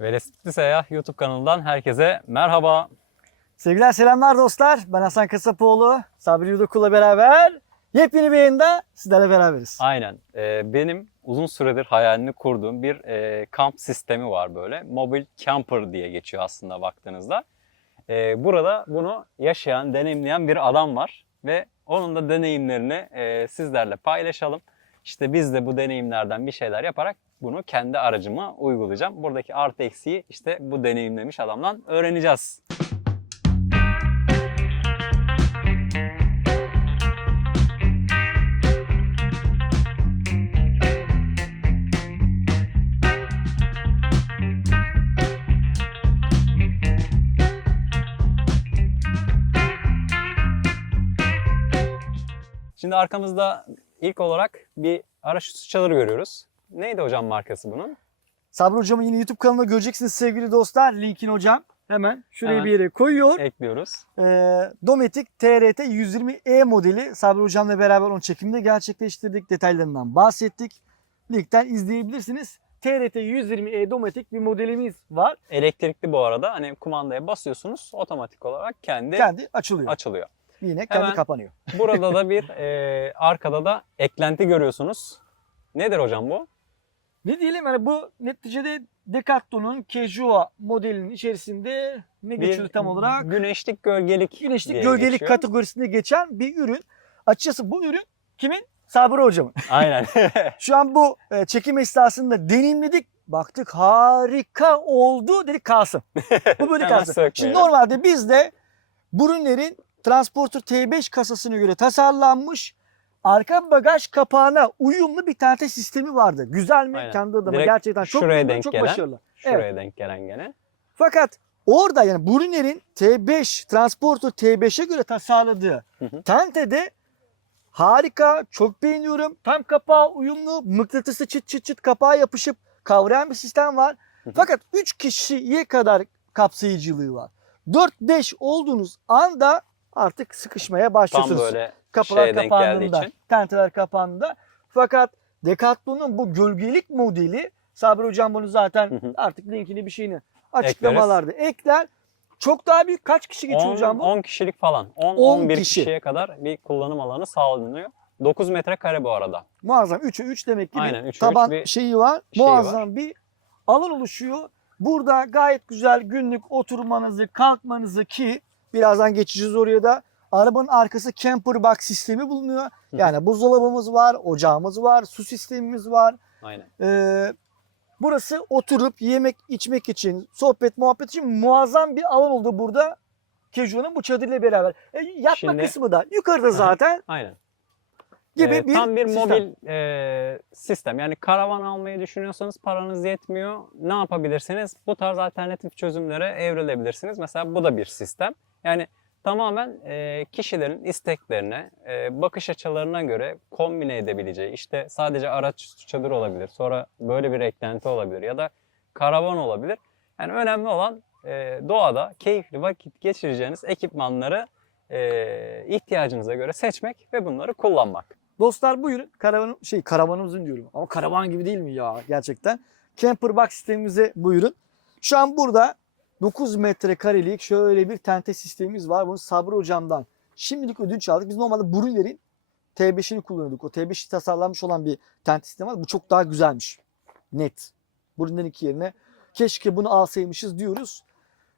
Velesitli Seyyah YouTube kanalından herkese merhaba. Sevgiler selamlar dostlar. Ben Hasan Kasapoğlu. Sabri Yudukul'la beraber yepyeni bir yayında sizlerle beraberiz. Aynen. Ee, benim uzun süredir hayalini kurduğum bir e, kamp sistemi var böyle. Mobile Camper diye geçiyor aslında baktığınızda. Ee, burada bunu yaşayan, deneyimleyen bir adam var. Ve onun da deneyimlerini e, sizlerle paylaşalım. İşte biz de bu deneyimlerden bir şeyler yaparak bunu kendi aracıma uygulayacağım. Buradaki artı eksiği işte bu deneyimlemiş adamdan öğreneceğiz. Şimdi arkamızda ilk olarak bir araç çadırı görüyoruz. Neydi hocam markası bunun? Sabri Hocam'ın yine YouTube kanalında göreceksiniz sevgili dostlar. Linkini hocam hemen şuraya Hemen. bir yere koyuyor. Ekliyoruz. Ee, Dometic TRT 120E modeli Sabri Hocam'la beraber onun çekimini gerçekleştirdik. Detaylarından bahsettik. Linkten izleyebilirsiniz. TRT 120E Dometic bir modelimiz var. Elektrikli bu arada. Hani kumandaya basıyorsunuz otomatik olarak kendi Kendi açılıyor. açılıyor. Yine kendi Hemen- kapanıyor. Burada da bir e, arkada da eklenti görüyorsunuz. Nedir hocam bu? Ne diyelim yani bu neticede Decathlon'un Casual modelinin içerisinde ne geçiyor tam olarak? Güneşlik gölgelik Güneşlik gölgelik geçiyor. kategorisinde geçen bir ürün. Açıkçası bu ürün kimin? Sabri Hocam'ın. Aynen. Şu an bu e, çekim esnasında deneyimledik. Baktık harika oldu dedik kalsın. Bu böyle kalsın. Şimdi normalde bizde bu ürünlerin Transporter T5 kasasına göre tasarlanmış arka bagaj kapağına uyumlu bir tente sistemi vardı. Güzel mi? Aynen. Kendi adıma Direkt gerçekten çok şuraya denk çok gelen. başarılı. Şuraya denk gelen gene. Fakat orada yani bu ürünlerin T5, Transporter T5'e göre tasarladığı tentede harika, çok beğeniyorum. Tam kapağı uyumlu, mıknatısı çıt çıt çıt kapağa yapışıp kavrayan bir sistem var. Fakat 3 kişiye kadar kapsayıcılığı var. 4-5 olduğunuz anda artık sıkışmaya Tam başlıyorsunuz. böyle Kapılar şeye kapandığında, için. tenteler kapandığında. Fakat Decathlon'un bu gölgelik modeli, Sabri Hocam bunu zaten Hı hı. artık linkini bir şeyini açıklamalarda ekler. Çok daha büyük kaç kişi geçiyor 10, hocam bu? 10 kişilik falan. 10, 10 11 kişi. kişiye kadar bir kullanım alanı sağlanıyor. 9 metrekare bu arada. Muazzam 3'e 3 demek ki Aynen, bir taban bir şeyi var. şeyi Muazzam bir alan oluşuyor. Burada gayet güzel günlük oturmanızı, kalkmanızı ki birazdan geçeceğiz oraya da. Arabanın arkası camper box sistemi bulunuyor. Yani buzdolabımız var, ocağımız var, su sistemimiz var. Aynen. Ee, burası oturup yemek içmek için, sohbet muhabbet için muazzam bir alan oldu burada. Kejua'nın bu çadırıyla beraber. E, yatma Şimdi- kısmı da yukarıda zaten Aynen. gibi Ee, bir tam bir sistem. mobil e, sistem. Yani karavan almayı düşünüyorsanız paranız yetmiyor. Ne yapabilirsiniz? Bu tarz alternatif çözümlere evrilebilirsiniz. Mesela bu da bir sistem. Yani tamamen e, kişilerin isteklerine, e, bakış açılarına göre kombine edebileceği, işte sadece araç çadır olabilir, sonra böyle bir eklenti olabilir ya da karavan olabilir. Yani önemli olan e, doğada keyifli vakit geçireceğiniz ekipmanları e, ihtiyacınıza göre seçmek ve bunları kullanmak. Dostlar buyurun. Karavan şey karavanımızın diyorum. Ama karavan gibi değil mi ya gerçekten? Camper box sistemimize buyurun. Şu an burada 9 metrekarelik şöyle bir tente sistemimiz var. Bunu Sabri hocamdan şimdilik ödünç aldık. Biz normalde Brunner'in T5'ini kullanıyorduk. O T5 tasarlanmış olan bir tente sistemi var. Bu çok daha güzelmiş. Net. Brunner'in iki yerine keşke bunu alsaymışız diyoruz.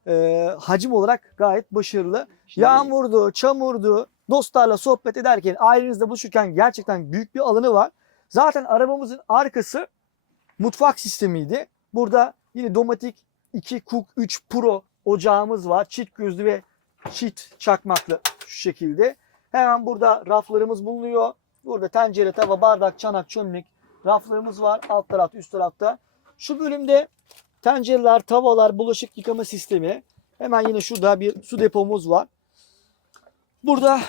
Ee, hacim olarak gayet başarılı. Şimdi- Yağmurdu, çamurdu, dostlarla sohbet ederken, ailenizle buluşurken gerçekten büyük bir alanı var. Zaten arabamızın arkası mutfak sistemiydi. Burada yine Domatic 2 Cook 3 Pro ocağımız var. Çift gözlü ve çift çakmaklı şu şekilde. Hemen burada raflarımız bulunuyor. Burada tencere, tava, bardak, çanak, çömlek raflarımız var. Alt tarafta, üst tarafta. Şu bölümde tencereler, tavalar, bulaşık yıkama sistemi. Hemen yine şurada bir su depomuz var. Burada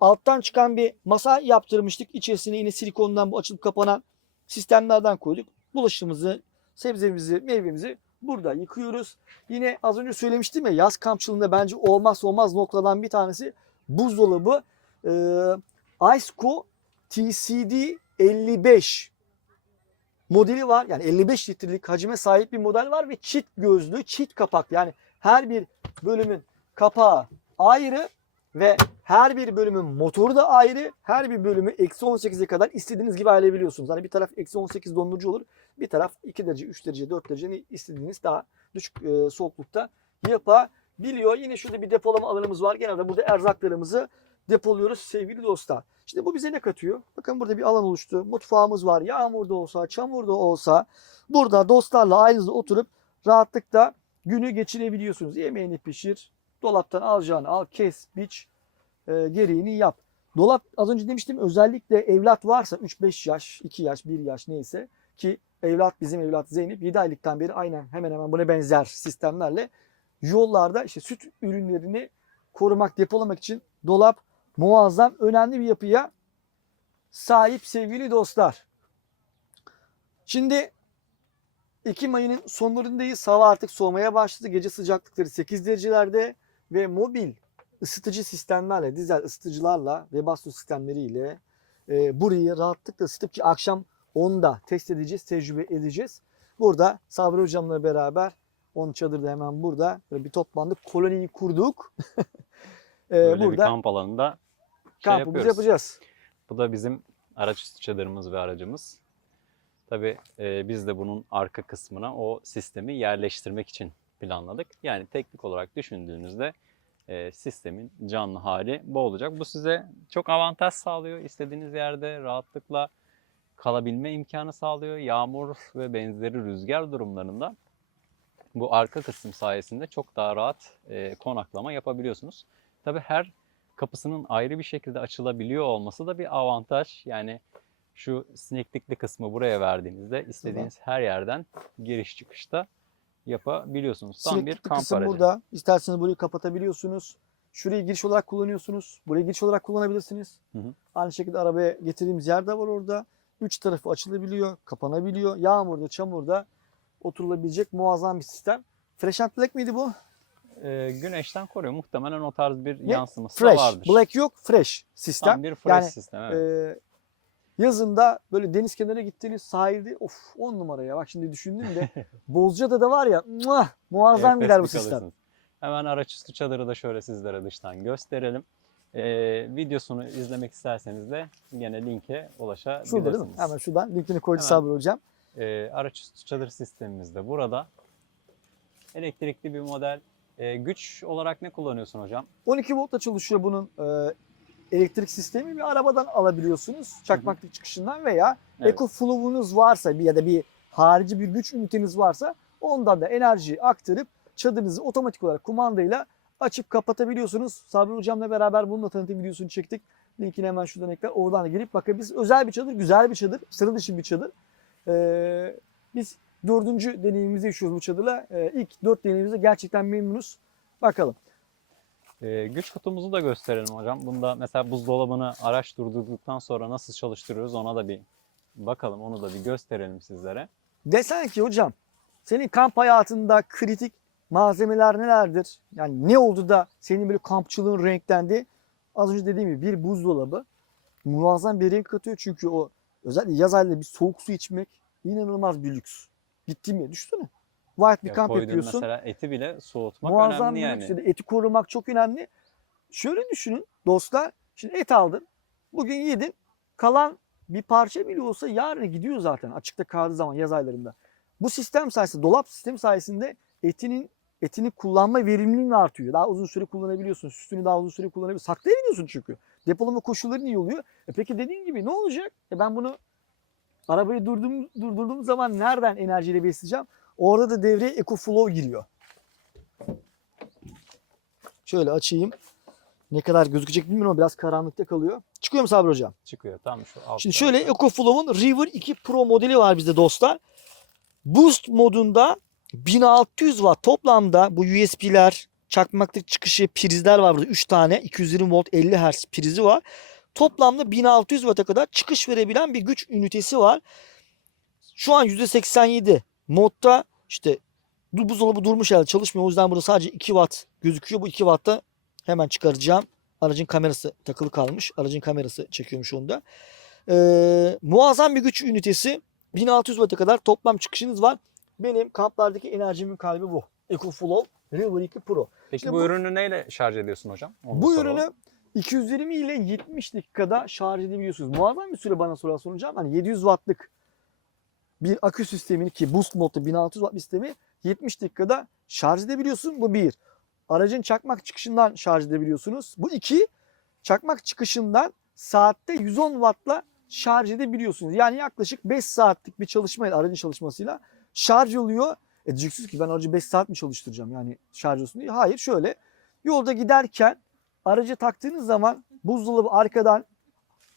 alttan çıkan bir masa yaptırmıştık. İçerisine yine silikondan bu açılıp kapanan sistemlerden koyduk. Bulaşığımızı, sebzemizi, meyvemizi burada yıkıyoruz. Yine az önce söylemiştim ya yaz kampçılığında bence olmazsa olmaz noktadan bir tanesi buzdolabı. Ee, Iceco TCD 55 modeli var. Yani 55 litrelik hacime sahip bir model var ve çift gözlü, çift kapak. Yani her bir bölümün kapağı ayrı ve her bir bölümün motoru da ayrı. Her bir bölümü eksi 18'e kadar istediğiniz gibi ayarlayabiliyorsunuz. Hani bir taraf eksi 18 dondurucu olur. Bir taraf 2 derece, 3 derece, 4 derece istediğiniz daha düşük e, soğuklukta yapabiliyor. Yine şurada bir depolama alanımız var. Genelde burada erzaklarımızı depoluyoruz sevgili dostlar. İşte bu bize ne katıyor? Bakın burada bir alan oluştu. Mutfağımız var. Yağmurda olsa, çamurda olsa burada dostlarla ailenizle oturup rahatlıkla günü geçirebiliyorsunuz. Yemeğini pişir, dolaptan alacağını al, kes, biç, e, gereğini yap. Dolap az önce demiştim özellikle evlat varsa 3-5 yaş, 2 yaş, 1 yaş neyse ki evlat bizim evlat Zeynep 7 aylıktan beri aynen hemen hemen buna benzer sistemlerle yollarda işte süt ürünlerini korumak, depolamak için dolap muazzam önemli bir yapıya sahip sevgili dostlar. Şimdi Ekim ayının sonlarındayız. Hava artık soğumaya başladı. Gece sıcaklıkları 8 derecelerde ve mobil ısıtıcı sistemlerle, dizel ısıtıcılarla ve baston sistemleriyle e, burayı rahatlıkla ısıtıp ki akşam 10'da test edeceğiz, tecrübe edeceğiz. Burada Sabri Hocam'la beraber onun çadırda hemen burada böyle bir toplandık. Koloniyi kurduk. E, Böyle bir burada kamp alanında şey kampımızı yapıyoruz. yapacağız. Bu da bizim araç üstü çadırımız ve aracımız. Tabii e, biz de bunun arka kısmına o sistemi yerleştirmek için planladık. Yani teknik olarak düşündüğünüzde e, sistemin canlı hali bu olacak. Bu size çok avantaj sağlıyor. İstediğiniz yerde rahatlıkla kalabilme imkanı sağlıyor. Yağmur ve benzeri rüzgar durumlarında bu arka kısım sayesinde çok daha rahat e, konaklama yapabiliyorsunuz. Tabii her kapısının ayrı bir şekilde açılabiliyor olması da bir avantaj. Yani şu sineklikli kısmı buraya verdiğinizde istediğiniz her yerden giriş çıkışta yapabiliyorsunuz. Tam bir kamp kısım aracı. burada. İsterseniz burayı kapatabiliyorsunuz. Şurayı giriş olarak kullanıyorsunuz. Burayı giriş olarak kullanabilirsiniz. Hı hı. Aynı şekilde arabaya getirdiğimiz yer de var orada. Üç tarafı açılabiliyor, kapanabiliyor. Yağmurda, çamurda oturulabilecek muazzam bir sistem. Fresh and Black miydi bu? Ee, güneşten koruyor. Muhtemelen o tarz bir Ne? yansıması da Fresh. vardır. Black yok, fresh sistem. Tam bir fresh Yani, sistem. Evet. Ee, yazında böyle deniz kenarına gittiğiniz sahilde of 10 numara ya. Bak şimdi düşündüm de Bozcaada da var ya muah, muazzam Enfes gider bu sistem. Hemen araç üstü çadırı da şöyle sizlere dıştan gösterelim. Ee, videosunu izlemek isterseniz de yine linke ulaşabilirsiniz. Şurada değil mi? Hemen şuradan linkini koydu. Sabri Hocam. Ee, araç üstü çadır sistemimiz de burada. Elektrikli bir model. Ee, güç olarak ne kullanıyorsun hocam? 12 voltla çalışıyor bunun e, elektrik sistemi. Bir arabadan alabiliyorsunuz çakmaklık çıkışından veya Evet. EcoFlow'unuz varsa bir ya da bir harici bir güç üniteniz varsa ondan da enerjiyi aktarıp çadırınızı otomatik olarak kumandayla açıp kapatabiliyorsunuz. Sabri Hocam'la beraber bunun da tanıtım videosunu çektik. Linkini hemen şuradan ekler. Oradan da girip bakabilirsiniz. Özel bir çadır, güzel bir çadır, sıra dışı bir çadır. Ee, biz dördüncü deneyimimizi yaşıyoruz bu çadırla. Ee, ilk dört deneyimimizde gerçekten memnunuz. Bakalım. Ee, güç kutumuzu da gösterelim hocam. Bunda mesela buzdolabını araç durdurduktan sonra nasıl çalıştırıyoruz ona da bir bakalım. Onu da bir gösterelim sizlere. Desen ki hocam senin kamp hayatında kritik malzemeler nelerdir? Yani ne oldu da senin böyle kampçılığın renklendi? Az önce dediğim gibi bir buzdolabı muazzam bir renk katıyor. Çünkü o özellikle yaz ayında bir soğuk su içmek inanılmaz bir lüks. Gittim ya düşünsene. White bir Ya kamp yapıyorsun. mesela eti bile soğutmak Muazzam önemli bir yani. da Eti korumak çok önemli. Şöyle düşünün dostlar. Şimdi et aldın. Bugün yedin. Kalan bir parça bile olsa yarın gidiyor zaten açıkta kaldığı zaman yaz aylarında. Bu sistem sayesinde, dolap sistemi sayesinde etinin etini kullanma verimliliğin artıyor. Daha uzun süre kullanabiliyorsun. Sütünü daha uzun süre kullanabiliyorsun. Saklayabiliyorsun çünkü. Depolama koşulların iyi oluyor. E peki dediğin gibi ne olacak? E ben bunu arabayı durdum, durdurduğum zaman nereden enerjiyle besleyeceğim? Orada da devreye EcoFlow giriyor. Şöyle açayım. Ne kadar gözükecek bilmiyorum ama biraz karanlıkta kalıyor. Çıkıyor mu Sabri Hocam? Çıkıyor tam şu alt Şimdi şöyle. EcoFlow'un River 2 Pro modeli var bizde dostlar. Boost modunda 1600 watt toplamda bu USB'ler, çakmaklık çıkışı prizler var burada 3 tane 220 volt 50 Hz prizi var. Toplamda 1600 watt'a kadar çıkış verebilen bir güç ünitesi var. Şu an %87 modda işte bu buzdolabı durmuş halde çalışmıyor. O yüzden burada sadece 2 watt gözüküyor. Bu 2 watt'ta hemen çıkaracağım. Aracın kamerası takılı kalmış. Aracın kamerası çekiyormuş onu da. Ee, muazzam bir güç ünitesi. 1600 watt'a kadar toplam çıkışınız var. Benim kamplardaki enerjimin kalbi bu. EcoFlow River 2 Pro. Peki İşte bu, bu- ürünü neyle şarj ediyorsun hocam? Onu Bu ürünü 220 ile 70 dakikada şarj edebiliyorsunuz. Muazzam bir süre bana sorar soracağım. Hani 700 wattlık bir akü sistemini ki boost modda 1600 watt bir sistemi 70 dakikada şarj edebiliyorsun. Bu bir. Aracın çakmak çıkışından şarj edebiliyorsunuz. Bu iki. Çakmak çıkışından saatte 110 wattla şarj edebiliyorsunuz. Yani yaklaşık 5 saatlik bir çalışmayla aracın çalışmasıyla şarj oluyor. E diyeceksiniz ki ben aracı 5 saat mi çalıştıracağım yani şarj olsun diye. Hayır şöyle yolda giderken aracı taktığınız zaman buzdolabı arkadan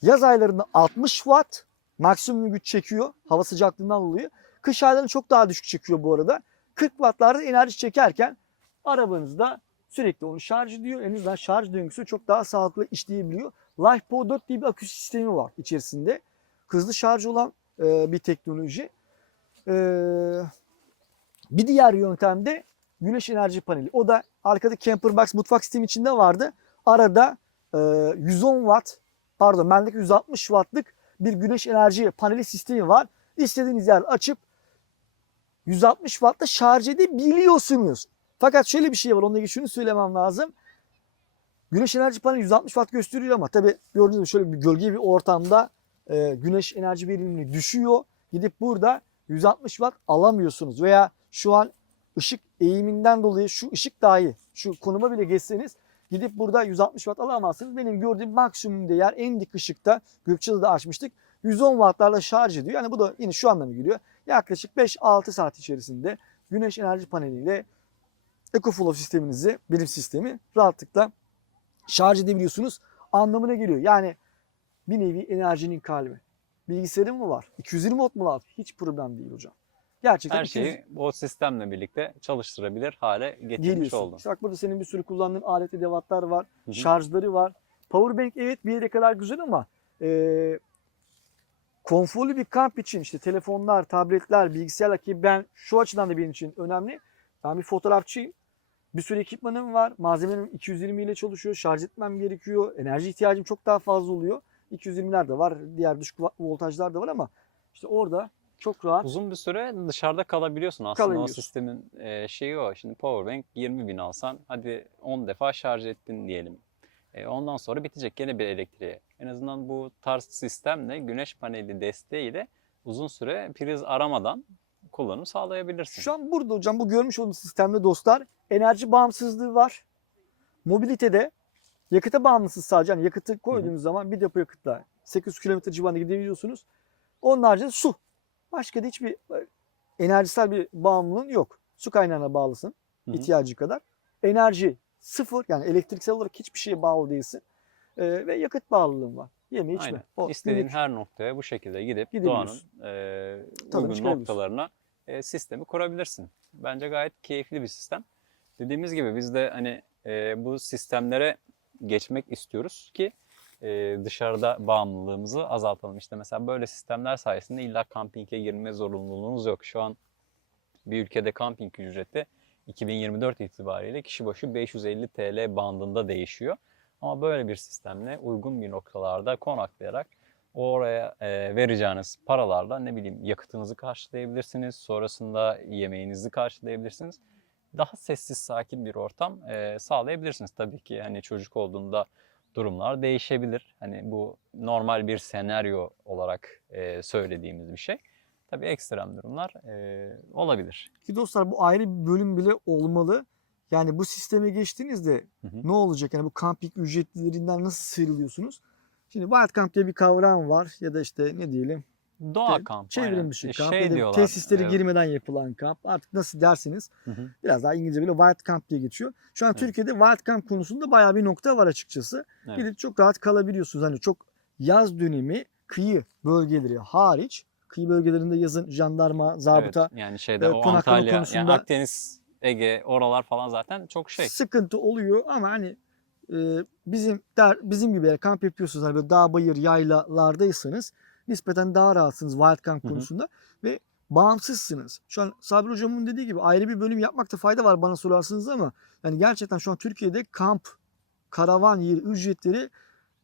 yaz aylarında 60 watt maksimum güç çekiyor hava sıcaklığından dolayı. Kış aylarında çok daha düşük çekiyor bu arada. 40 wattlarda enerji çekerken arabanızda sürekli onu şarj ediyor. En azından şarj döngüsü çok daha sağlıklı işleyebiliyor. LifePo 4 diye bir akü sistemi var içerisinde. Hızlı şarj olan e, bir teknoloji. E, bir diğer yöntem de güneş enerji paneli. O da arkada Camperbox mutfak sistemi içinde vardı. Arada e, 110 watt pardon bendeki 160 wattlık bir güneş enerji paneli sistemi var. İstediğiniz yer açıp 160 wattla şarj edebiliyorsunuz. Fakat şöyle bir şey var. Onunla ilgili şunu söylemem lazım. Güneş enerji paneli 160 watt gösteriyor ama tabii gördüğünüz gibi şöyle bir gölge bir ortamda e, güneş enerji verimliliği düşüyor. Gidip burada 160 watt alamıyorsunuz veya şu an ışık eğiminden dolayı şu ışık dahi şu konuma bile geçseniz gidip burada 160 watt alamazsınız. Benim gördüğüm maksimum değer en dik ışıkta Gökçe'de de açmıştık. 110 wattlarla şarj ediyor. Yani bu da yine şu anlamı geliyor. Yaklaşık 5-6 saat içerisinde güneş enerji paneliyle EcoFlow sisteminizi, benim sistemi rahatlıkla şarj edebiliyorsunuz anlamına geliyor. Yani bir nevi enerjinin kalbi. Bilgisayarın mı var? 220 watt mu lazım? Hiç problem değil hocam. Gerçekten Her 200 şeyi o sistemle birlikte çalıştırabilir hale getirmiş geliyorsun. oldun. İşte bak burada senin bir sürü kullandığın alet edevatlar var. Hı hı. Şarjları var. Powerbank evet bir yere kadar güzel ama e, konforlu bir kamp için işte telefonlar, tabletler, bilgisayarlar ki ben şu açıdan da benim için önemli. Ben bir fotoğrafçıyım. Bir sürü ekipmanım var. Malzemem 220 ile çalışıyor. Şarj etmem gerekiyor. Enerji ihtiyacım çok daha fazla oluyor. 220'ler de var. Diğer düşük voltajlar da var ama işte orada çok rahat. Uzun bir süre dışarıda kalabiliyorsun aslında o sistemin e, şeyi o. Şimdi powerbank 20 bin alsan hadi 10 defa şarj ettin diyelim. E, ondan sonra bitecek gene bir elektriğe. En azından bu tarz sistemle güneş paneli desteğiyle uzun süre priz aramadan kullanım sağlayabilirsin. Şu an burada hocam bu görmüş olduğunuz sistemde dostlar enerji bağımsızlığı var. Mobilitede yakıta bağımlısız sadece. Yani yakıtı koyduğunuz zaman bir depo yakıtla 800 kilometre civarında gidebiliyorsunuz. Onun haricinde su. Başka da hiçbir e, enerjisel bir bağımlılığın yok. Su kaynağına bağlısın Hı ihtiyacı kadar. Enerji sıfır yani elektriksel olarak hiçbir şeye bağlı değilsin. Ee, ve yakıt bağlılığın var. Yeme içme. Aynen. O İstediğin günlük- her noktaya bu şekilde gidip doğanın e, uygun noktalarına e, sistemi kurabilirsin. Bence gayet keyifli bir sistem. Dediğimiz gibi biz de hani e, bu sistemlere geçmek istiyoruz ki e, dışarıda bağımlılığımızı azaltalım. İşte mesela böyle sistemler sayesinde illa kampinge girme zorunluluğunuz yok. Şu an bir ülkede kamping ücreti 2024 itibariyle kişi başı 550 TL bandında değişiyor. Ama böyle bir sistemle uygun bir noktalarda konaklayarak oraya e, vereceğiniz paralarla ne bileyim yakıtınızı karşılayabilirsiniz. Sonrasında yemeğinizi karşılayabilirsiniz. Daha sessiz sakin bir ortam e, sağlayabilirsiniz. Tabii ki hani çocuk olduğunda durumlar değişebilir. Hani bu normal bir senaryo olarak e, söylediğimiz bir şey. Tabii ekstrem durumlar e, olabilir. Ki dostlar bu ayrı bir bölüm bile olmalı. Yani bu sisteme geçtiğinizde Hı hı. ne olacak? Yani bu kamping ücretlerinden nasıl sıyrılıyorsunuz? Şimdi wild camp diye bir kavram var ya da işte ne diyelim Doğa Te- kampı. çevrim aynen. E, kamp şey ya diyorlar, tesislere e, girmeden yapılan kamp artık nasıl dersiniz hı hı. biraz daha İngilizce böyle wild camp diye geçiyor. Şu an Evet. Türkiye'de wild camp konusunda bayağı bir nokta var açıkçası. Evet. Gidip çok rahat kalabiliyorsunuz. Hani çok yaz dönemi kıyı bölgeleri hariç kıyı bölgelerinde yazın jandarma, zabıta Evet, yani şeyde e, o Antalya, yani konusunda- Akdeniz, Ege oralar falan zaten çok şey. sıkıntı oluyor ama hani e, bizim der, bizim gibi kamp yapıyorsunuz hani böyle dağ bayır yaylalardaysanız nispeten daha rahatsınız wild camp Hı hı. konusunda ve bağımsızsınız. Şu an Sabri hocamın dediği gibi ayrı bir bölüm yapmakta fayda var bana sorarsınız ama yani gerçekten şu an Türkiye'de kamp karavan yeri ücretleri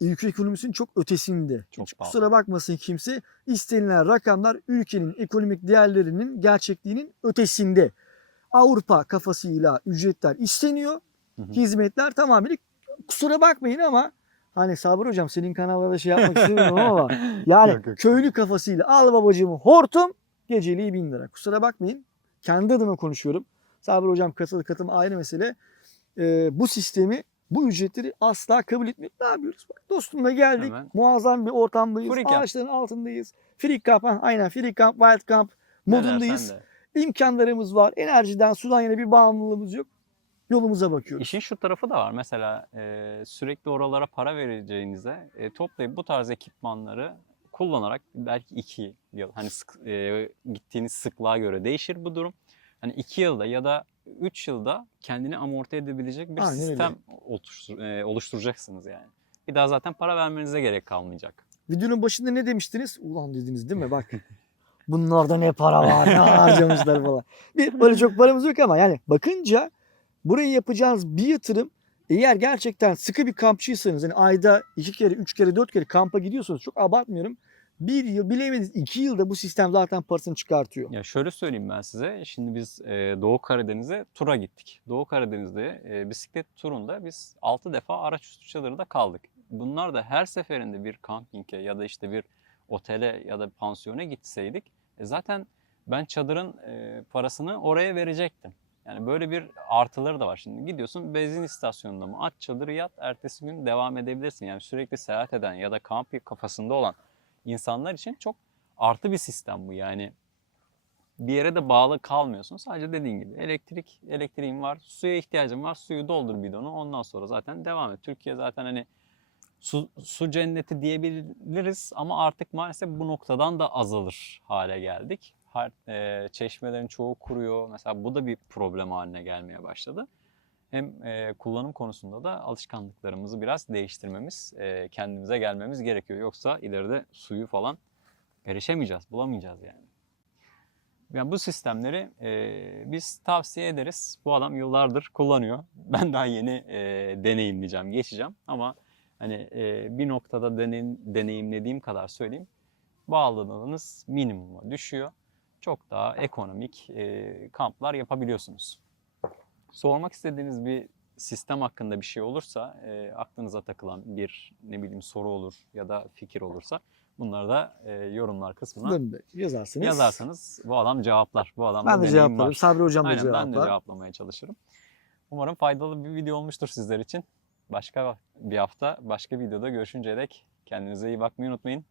ülke ekonomisinin çok ötesinde. Çok Hiç pahalı. kusura bakmasın kimse. İstenilen rakamlar ülkenin ekonomik değerlerinin gerçekliğinin ötesinde. Avrupa kafasıyla ücretler isteniyor. Hı hı. Hizmetler tamamıyla kusura bakmayın ama hani Sabır hocam senin kanallarda şey yapmak istemiyorum ama yani Yok, yok. köylü kafasıyla al babacığım hortum geceliği bin lira. Kusura bakmayın. Kendi adıma konuşuyorum. Sabır hocam katıl katım ayrı mesele. Ee, bu sistemi bu ücretleri asla kabul etmiyor. Ne yapıyoruz? Bak dostumla geldik. Hemen. Muazzam bir ortamdayız. Free camp. Ağaçların altındayız. Free camp. aynen free camp, wild camp modundayız. de. İmkanlarımız var. Enerjiden, sudan yana bir bağımlılığımız yok. Yolumuza bakıyoruz. İşin şu tarafı da var. Mesela e, sürekli oralara para vereceğinize e, toplayıp bu tarz ekipmanları kullanarak belki 2 yıl hani sık, e, gittiğiniz sıklığa göre değişir bu durum. Hani 2 yılda ya da 3 yılda kendini amorti edebilecek bir Aynen öyle. sistem oluştur, e, oluşturacaksınız yani. Bir daha zaten para vermenize gerek kalmayacak. Videonun başında ne demiştiniz? Ulan dediniz değil mi? Bak bunlarda ne para var, ne harcamışlar falan. Bir, böyle çok paramız yok ama yani bakınca buraya yapacağınız bir yatırım eğer gerçekten sıkı bir kampçıysanız hani ayda iki kere, üç kere, dört kere kampa gidiyorsanız çok abartmıyorum. Bir yıl bilemediniz iki yılda bu sistem zaten parasını çıkartıyor. Ya şöyle söyleyeyim ben size. Şimdi biz e, Doğu Karadeniz'e tura gittik. Doğu Karadeniz'de e, bisiklet turunda biz 6 defa araç üstü çadırda kaldık. Bunlar da her seferinde bir kampinge ya da işte bir otele ya da pansiyona gitseydik e, zaten ben çadırın parasını oraya verecektim. Yani böyle bir artıları da var. Şimdi gidiyorsun benzin istasyonunda mı aç çadırı yat ertesi gün devam edebilirsin. Yani sürekli seyahat eden ya da kamp kafasında olan insanlar için çok artı bir sistem bu. Yani bir yere de bağlı kalmıyorsun. Sadece dediğin gibi elektrik, elektriğin var, suya ihtiyacın var, suyu doldur bidonu. Ondan sonra zaten devam et. Türkiye zaten hani su, su cenneti diyebiliriz ama artık maalesef bu noktadan da azalır hale geldik. E, çeşmelerin çoğu kuruyor. Mesela bu da bir problem haline gelmeye başladı. Hem e, kullanım konusunda da alışkanlıklarımızı biraz değiştirmemiz, e, kendimize gelmemiz gerekiyor. Yoksa ileride suyu falan erişemeyeceğiz, bulamayacağız yani. Yani bu sistemleri e, biz tavsiye ederiz. Bu adam yıllardır kullanıyor. Ben daha yeni e, deneyimleyeceğim, geçeceğim. Ama hani e, bir noktada deneyim, deneyimlediğim kadar söyleyeyim. Bağlılığınız minimuma düşüyor. Çok daha ekonomik e, kamplar yapabiliyorsunuz. Sormak istediğiniz bir sistem hakkında bir şey olursa, e, aklınıza takılan bir ne bileyim soru olur ya da fikir olursa bunları da e, yorumlar kısmına yazarsınız. yazarsanız bu adam cevaplar. Bu adamda Ben de cevaplarım. Sabri hocam da Aynen ben de cevaplar. cevaplamaya çalışırım. Umarım faydalı bir video olmuştur sizler için. Başka bir hafta başka videoda görüşünceye dek kendinize iyi bakmayı unutmayın.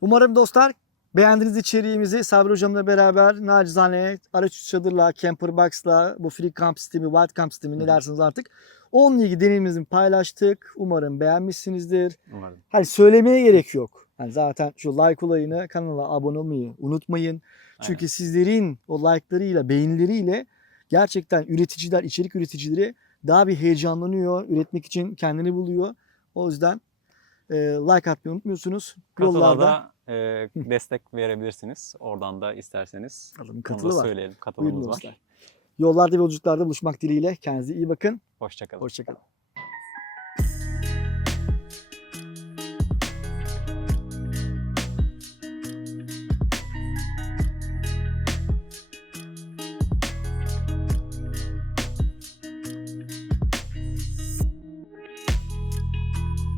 Umarım dostlar beğendiğiniz içeriğimizi Sabri hocamla beraber nacizane araç çadırla, camper box'la, bu free camp sistemi, wild camp sistemi ne dersiniz artık. Onunla ilgili deneyimimizi paylaştık. Umarım beğenmişsinizdir. Umarım. Hani söylemeye gerek yok. Yani zaten şu like olayını kanala abone olmayı unutmayın. Çünkü sizlerin o like'larıyla, beğenileriyle gerçekten üreticiler, içerik üreticileri daha bir heyecanlanıyor. Üretmek için kendini buluyor. O yüzden e, like atmayı unutmuyorsunuz. Yollarda da e, destek verebilirsiniz. Oradan da isterseniz. Alın, Onu da katılı var. söyleyelim. Katılımımız var. Yollarda ve yolculuklarda buluşmak dileğiyle. Kendinize iyi bakın. Hoşçakalın. Hoşçakalın.